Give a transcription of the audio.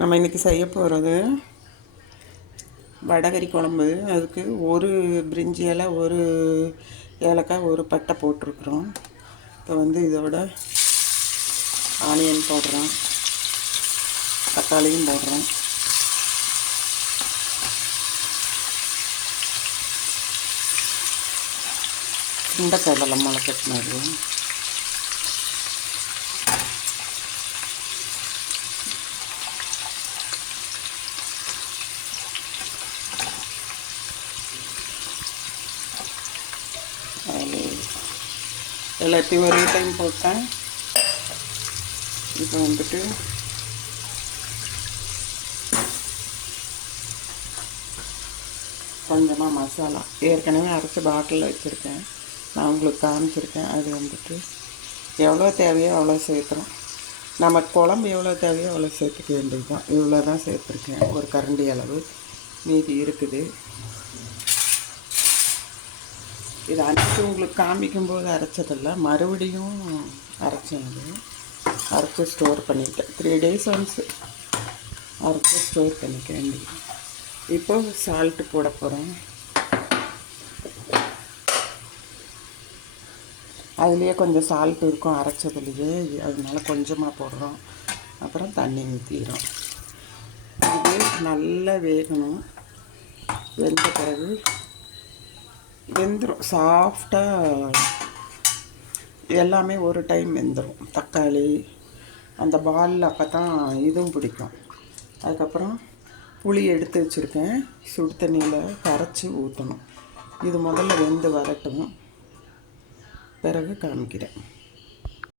நம்ம இன்றைக்கி செய்ய போகிறது வடகறி குழம்பு. அதுக்கு ஒரு பிரிஞ்சி இலை, ஒரு ஏலக்காய், ஒரு பட்டை போட்டிருக்குறோம். இப்போ இதோட ஆனியன் போடுறோம், தக்காளியும் போடுறோம். சுண்டைக்கடலை முளைக்கட்டினது, எல்லாத்தையும் ஒரே டைம் போட்டேன். இப்போ கொஞ்சமாக மசாலா ஏற்கனவே அரைச்சி பாட்டிலில் வச்சுருக்கேன். நான் உங்களுக்கு காமிச்சிருக்கேன். அது எவ்வளோ தேவையோ அவ்வளோ சேர்த்துறோம். நம்ம குழம்பு எவ்வளோ தேவையோ அவ்வளோ சேர்த்துக்க வேண்டியது தான். இவ்வளோ தான் சேர்த்துருக்கேன், ஒரு கரண்டி அளவு. மீதி இருக்குது. இது அரைச்சி உங்களுக்கு காமிக்கும்போது அரைச்சதில்ல, மறுபடியும் அரைச்சேன். அரைச்சி ஸ்டோர் பண்ணிட்டேன். 3 days ஒன்ஸ் அரைச்சி ஸ்டோர் பண்ணிக்க வேண்டியது. இப்போ சால்ட்டு போட போகிறோம். அதுலேயே கொஞ்சம் சால்ட் இருக்கும் அரைச்சதுலேயே, அதனால கொஞ்சமாக போடுறோம். அப்புறம் தண்ணி ஊற்றிடும். இது நல்லா வேகணும். வெந்த பிறகு வெந்துடும் சாஃப்டாக. எல்லாமே ஒரு டைம் வெந்துடும். தக்காளி அந்த பாலில் அப்போ தான் இதுவும் பிடிக்கும். அதுக்கப்புறம் புளி எடுத்து வச்சுருக்கேன், சுடு தண்ணியில் கரைச்சி ஊற்றணும். இது முதல்ல வெந்து வரட்டும், பிறகு காமிக்கிறேன்.